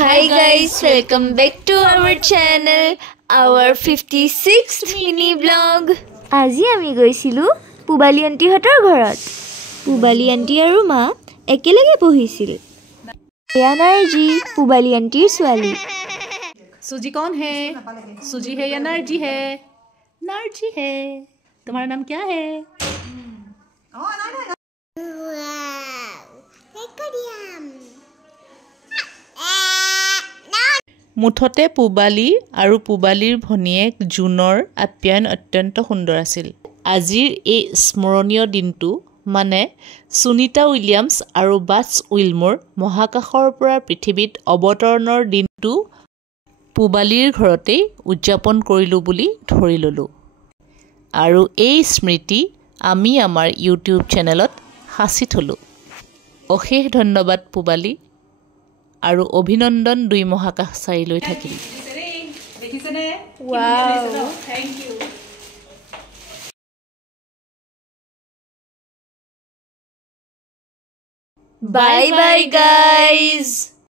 Hi guys, welcome back to our channel, our 56th mini vlog. আজি আমি গৈছিলো পুবালি আন্টিহঁতৰ ঘৰত। পুবালি আন্টি আৰু মা একেলগে পঢ়িছিল। এনাৰ্জি पुबाली आंटी स्वाली। सूजी कौन है? सूजी है या नार्जी है? नार्जी है। तुम्हारा नाम क्या है? मुठते पुबाली और पुबालीर भनियेक जूनर आप्यायन अत्यंत सुंदर आसिल। आजिर ए स्मरणीय दिनटु माने सुनीता उइलियाम्स और बाट्स उइलमोर महाकाशर পৰা পৃথিৱীত অৱতৰণৰ দিনটো पुबालीर घरते उद्यापन करिलो बुली धरि ललो। आरु এই स्मृति आमी आमार यूट्यूब चेनेलत हासि थलो। अशेष धन्यवाद पुबाली आरु अभिनंदन दुई महाकाशचारी লৈ থাকিল। Wow. Thank you. Bye bye guys.